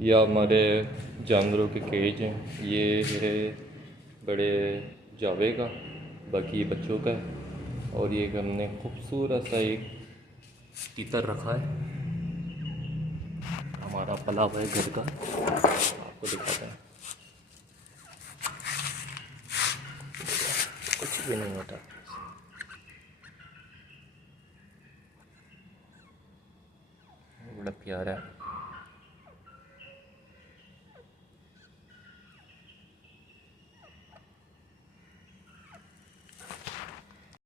या हमारे जानवरों के केज हैं। ये है बड़े जावे का, बाकी ये बच्चों का है। और ये हमने खूबसूरत सा एक तीतर रखा है, हमारा पला हुआ है घर का, आपको दिखाते हैं। कुछ भी नहीं होता, बड़ा प्यारा है।